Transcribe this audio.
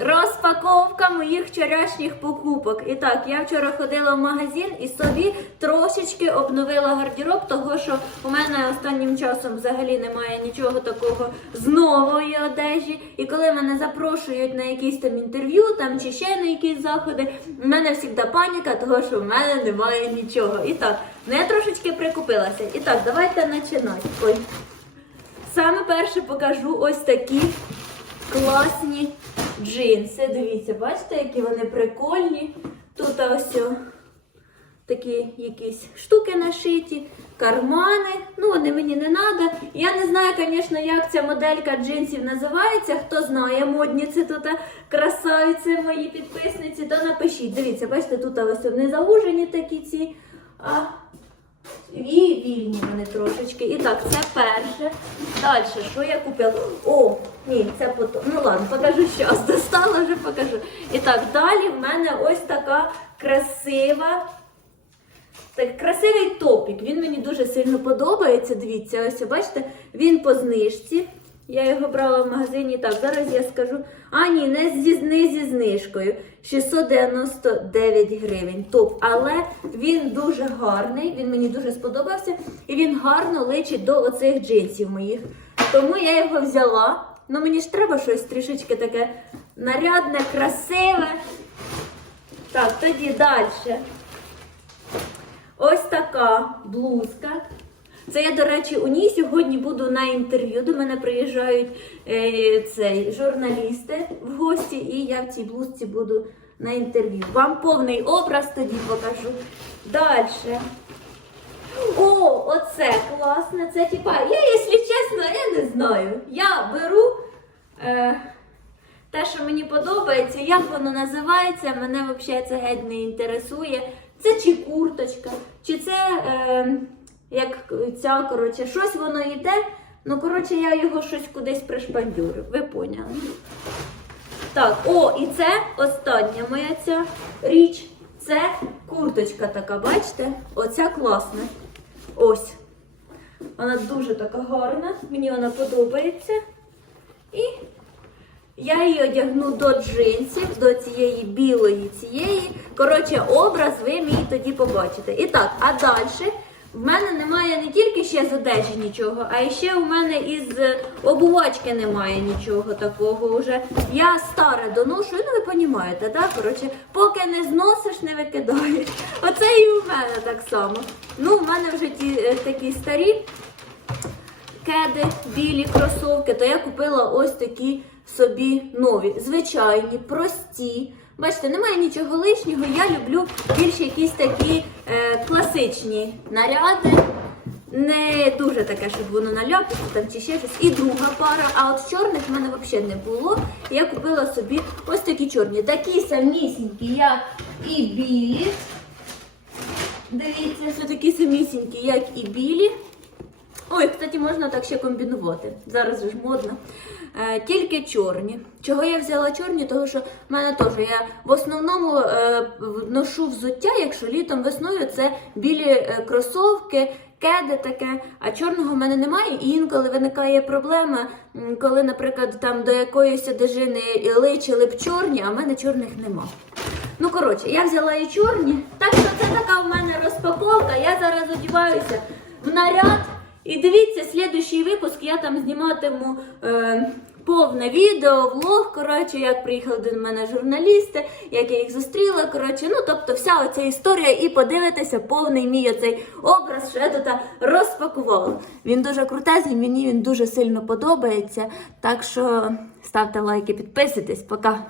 Розпаковка моїх вчорашніх покупок. І так, я вчора ходила в магазин і собі трошечки обновила гардероб, того що у мене останнім часом взагалі немає нічого такого з нової одежі. І коли мене запрошують на якісь там інтерв'ю там чи ще на якісь заходи, у мене завжди паніка, того що в мене немає нічого. І так, ну я трошечки прикупилася. І так, давайте починати. Ой. Саме перше покажу ось такі класні джинси. Дивіться, бачите, які вони прикольні. Тут ось такі якісь штуки нашиті, кармани. Ну, вони мені не треба. Я не знаю, звісно, як ця моделька джинсів називається. Хто знає, модні це тут красавиці мої підписниці, то напишіть. Дивіться, бачите, тут ось вони заужені такі ці. А і вільні вони трошечки. І так, це перше. Далі, що я купила? О, ні, це потім. Ну ладно, покажу щас. Достала вже покажу. І так, далі в мене ось така красива. Так, красивий топік. Він мені дуже сильно подобається. Дивіться, ось бачите, він по знижці. Я його брала в магазині. Так, зараз я скажу. А, ні, не зі, не зі знижкою. 699 гривень. Топ. Але він дуже гарний, він мені дуже сподобався. І він гарно личить до оцих джинсів моїх. Тому я його взяла. Ну мені ж треба щось трішечки таке нарядне, красиве. Так, тоді далі. Ось така блузка. Це я, до речі, у ній сьогодні буду на інтерв'ю. До мене приїжджають е, цей, журналісти в гості, і я в цій блузці буду на інтерв'ю. Вам повний образ тоді покажу. Далі. О, оце класне. Це типа, я, якщо чесно, я не знаю. Я беру. Е, те, що мені подобається, як воно називається, мене взагалі це геть не інтересує. Це чи курточка, чи це е, як ця, коротше, щось воно йде. Ну, коротше, я його щось кудись пришпандюрю. Ви поняли? Так, о, і це остання моя ця річ. Це курточка така, бачите? Оця класна. Ось. Вона дуже така гарна, мені вона подобається. І я її одягну до джинсів, до цієї білої цієї. Коротше, образ ви мій тоді побачите. І так, а далі в мене немає не тільки ще з одежі нічого, а ще у мене із е, обувачки немає нічого такого вже. Я старе доношу, ну ви розумієте, да? Коротше, поки не зносиш, не викидаєш. Оце і у мене так само. Ну, у мене вже ті е, такі старі кеди, білі кросовки, то я купила ось такі собі нові, звичайні, прості. Бачите, немає нічого лишнього. Я люблю більше якісь такі е, класичні наряди. Не дуже таке, щоб воно наляпиться там чи ще щось. І друга пара. А от чорних в мене взагалі не було. Я купила собі ось такі чорні. Такі самісінькі, як і білі. Дивіться, що такі самісінькі, як і білі. Ой, кстати, можна так ще комбінувати. Зараз ж модно. Е, тільки чорні. Чого я взяла чорні? Тому що в мене теж я в основному е, ношу взуття, якщо літом весною це білі е, кросовки, кеди таке, а чорного в мене немає. І інколи виникає проблема, коли, наприклад, там до якоїсь одежини личили б чорні, а в мене чорних нема. Ну, коротше, я взяла і чорні. Так що це така в мене розпаковка. Я зараз одіваюся в наряд. І дивіться, слідуючий випуск я там зніматиму е, повне відео, влог, коротше, як приїхали до мене журналісти, як я їх зустріла. Коротше, ну тобто вся оця історія, і подивитися повний мій оцей образ, що я тут розпакувала. Він дуже крутезний, мені він дуже сильно подобається. Так що ставте лайки, підписуйтесь, пока.